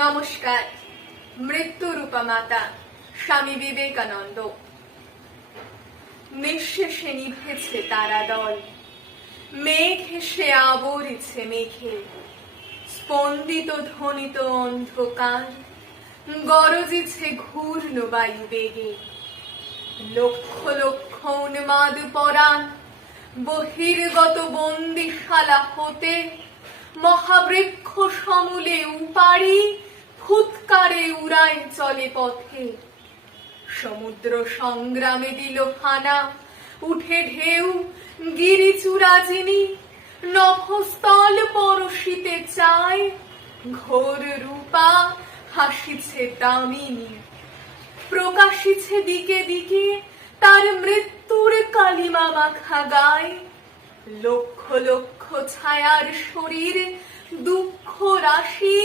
নমস্কার। মৃত্যু রূপা মাতা স্বামী বিবেকানন্দ। নিঃশেষে নিভেছে তারা দল, মেঘ এসে আবরিছে মেঘে, স্পন্দিত ধ্বনিত অন্ধকার, গরজিছে ঘূর্ণ বায়ু বেগে। লক্ষ লক্ষ উন্মাদ পরাণ বহির্গত বন্দিশালা হতে মহাবৃক্ষ সমূলে উপাড়ি ফুৎকারে উড়ায় চলে পথে। সমুদ্র সংগ্রামে দিল হানা, উঠে ঢেউ গিরিচূড়া যিনি নভস্থল পরশিতে চায়, ঘোর রূপা হাসিছে দামিনী, প্রকাশিছে দিকে দিকে তার মৃত্যুর কালিমা মাখা গায়। লক্ষ লক্ষ ছায়ার শরীর দুঃখ রাশি